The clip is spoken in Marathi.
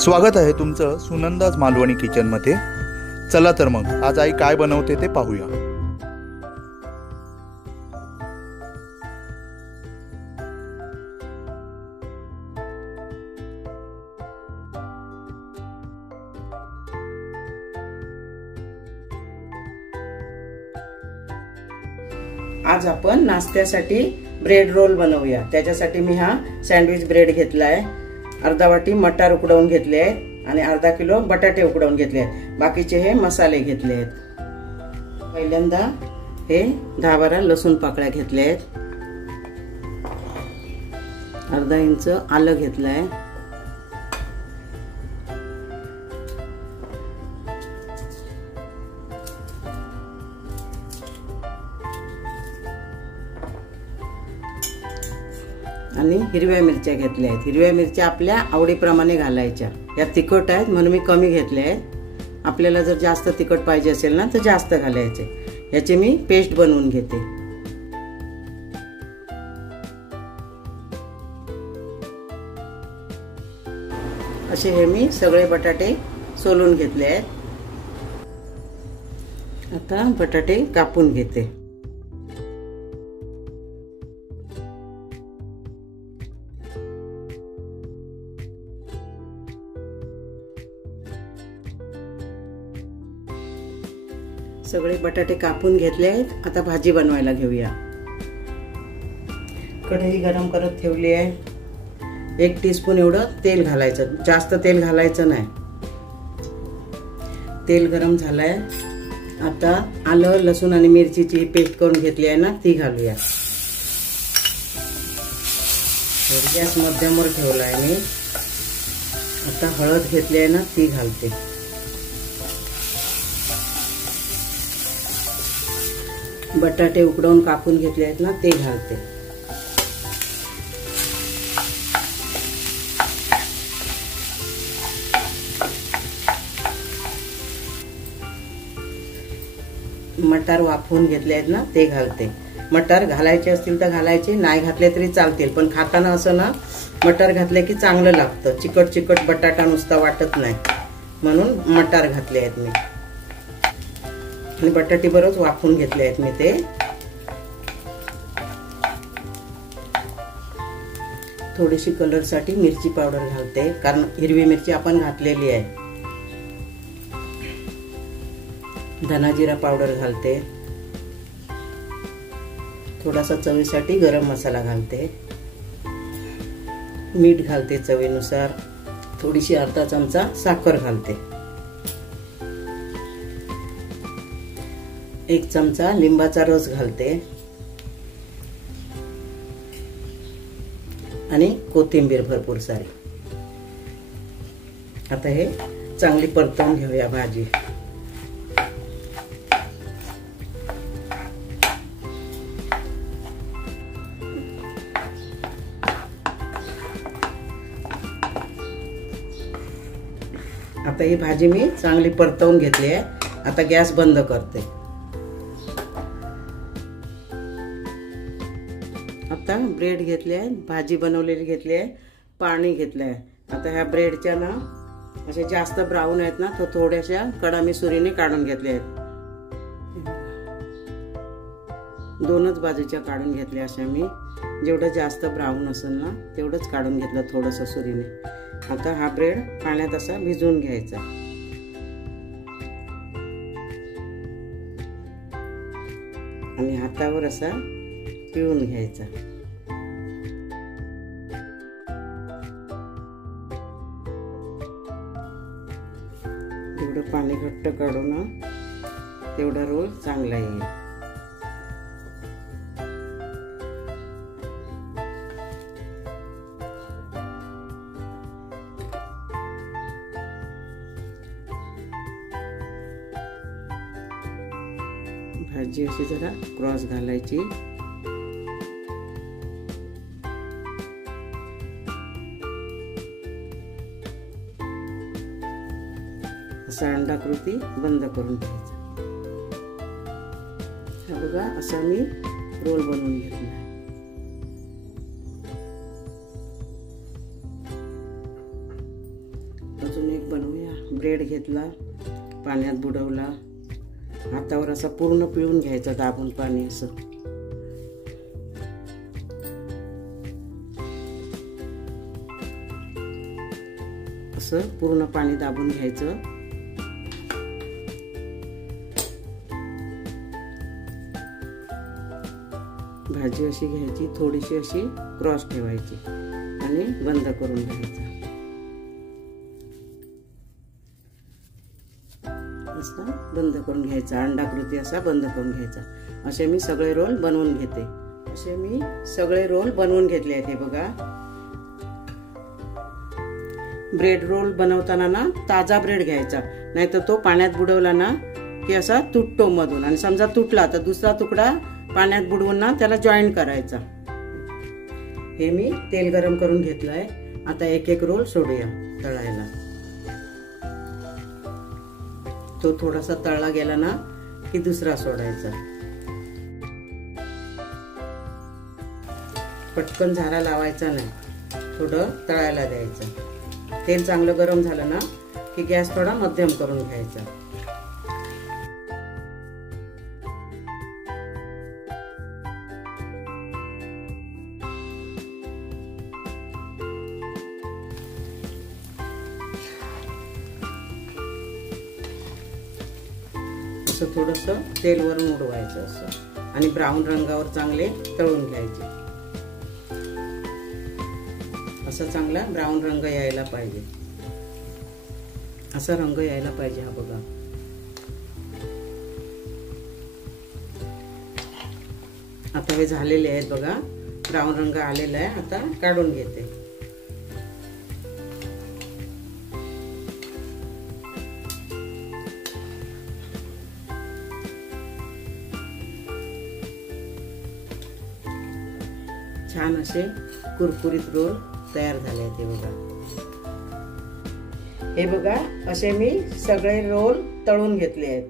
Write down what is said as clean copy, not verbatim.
स्वागत आहे तुमचं सुनंदाज मालवणी किचनमध्ये। चला तर मग आज आई काय बनवते ते पाहूया। आज आपण नाश्त्यासाठी ब्रेड रोल बनवूया। त्याच्यासाठी मी हा सँडविच ब्रेड घेतलाय, अर्धा वाटी मटार उकडवून घेतले आहेत आणि अर्धा किलो बटाटे उकडवून घेतले आहेत। बाकीचे हे मसाले घेतले आहेत। पहिल्यांदा हे 10-12 लसूण पाकळ्या घेतले आहेत, अर्धा इंच आलं घेतलंय, आणि हिरव्या मिरच्या घेतल्या आहेत। हिरव्या मिरच्या आपल्या आवडीप्रमाणे घालायच्या। या तिखट आहेत म्हणून मी कमी घेतले आहेत। आपल्याला जर जास्त तिखट पाहिजे असेल ना तर जास्त घालायचे। याची मी पेस्ट बनवून घेते। असे हे मी सगळे बटाटे सोलून घेतले आहेत। आता बटाटे कापून घेते। सगळे बटाटे कापून घेतले आहेत। आता भाजी बनवायला घेऊया। कढई गरम करत ठेवली आहे। 1 टीस्पून एवढं तेल घालायचं, जास्त तेल घालायचं नाही। तेल गरम झालंय। आता आलं लसूण आणि मिरचीची पेस्ट करून घेतली आहे ना ती घालूया। गॅस मध्यमवर ठेवलाय मी। आता हळद घेतली आहे ना ती घालते। बटाटे उकडवून कापून घेतले आहेत ना ते घालते। मटार वाफवून घेतले आहेत ना ते घालते। मटार घालायचे असतील तर घालायचे, नाही घातले तरी चालतील, पण खाताना असं ना मटार घातले की चांगलं लागतं। चिकट चिकट बटाटा नुसता वाटत नाही, म्हणून मटार घातले आहेत मी। आणि बटाटे बरोबर वाफवून घेतले आहेत मी ते। थोडीशी कलर साठी मिरची पावडर घालते, कारण हिरवी मिरची आपण घातलेली आहे। धना जिरा पावडर घालते। थोडासा चवीसाठी गरम मसाला घालते। मीठ घालते चवीनुसार। थोडीशी अर्धा चमचा साखर घालते। 1 चमचा लिंबाचा रस घालते आणि कोथिंबीर भरपूर सारी। आता हे चांगली परतवून घेऊया भाजी। आता ही भाजी मी चांगली परतवून घेतली आहे। आता गॅस बंद करते। आता ब्रेड घेतले आहे, भाजी बनवलेली घेतली आहे, पाणी घेतलं आहे। आता ह्या ब्रेडच्या ना असे जास्त ब्राऊन आहेत ना तो थोड्याशा कडा मी सुरीने काढून घेतले आहेत। 2च बाजूच्या काढून घेतल्या अशा मी। जेवढं जास्त ब्राऊन असेल ना तेवढंच काढून घेतलं थोडंसं सुरीने। आता हा ब्रेड पाण्यात असा भिजवून घ्यायचा आणि हातावर असा पिळून घ्यायचा। जेवढं पाणी घट्ट काढू ना तेवढा रोल चांगला येईल। भाजी अशी जरा क्रॉस घालायची। असा अंडाकृती बंद करून घ्यायचा। हा बघा असा मी रोल बनवून घेतला। अजून एक बनवूया. ब्रेड घेतला, पाण्यात बुडवला, हातावर असा पूर्ण पिळून घ्यायचा, दाबून पाणी असं. असं पूर्ण पाणी दाबून घ्यायचं. भाजी अशी घ्यायची, थोडीशी अशी क्रॉस ठेवायची आणि बंद करून घ्यायचा. असा बंद करून घ्यायचा, अंडाकृती असा बंद करून घ्यायचा. असे मी सगळे रोल बनवून घेते. असे मी सगळे रोल बनवून घेतले आहेत. हे बघा, ब्रेड रोल बनवताना ना ताजा ब्रेड घ्यायचा, नाहीतर तो पाण्यात बुडवला ना की असा तुटतो मधून, आणि समजा तुटला तर दुसरा तुकडा पाण्यात बुडवून ना त्याला जॉईन करायचा. हे मी तेल गरम करून घेतलंय. आता एक एक रोल सोडूया तळायला. तो थोडासा तळला गेला ना की दुसरा सोडायचा. पटकन झारा लावायचा नाही, थोडं तळायला द्यायचं. तेल चांगलं गरम झालं ना की गॅस थोडा मध्यम करून घ्यायचा. असं थोडंसं तेल वरून उडवायचं असं, आणि ब्राऊन रंगावर चांगले तळून घ्यायचे. असा चांगला ब्राऊन रंग यायला पाहिजे. असा रंग यायला पाहिजे. हा बघा, आता हे झालेले आहेत बघा, ब्राऊन रंग आलेला आहे. आता काढून घेते. छान असे कुरकुरीत रोल तयार झाले आहेत. हे बघा, असे मी सगळे रोल तळून घेतले आहेत.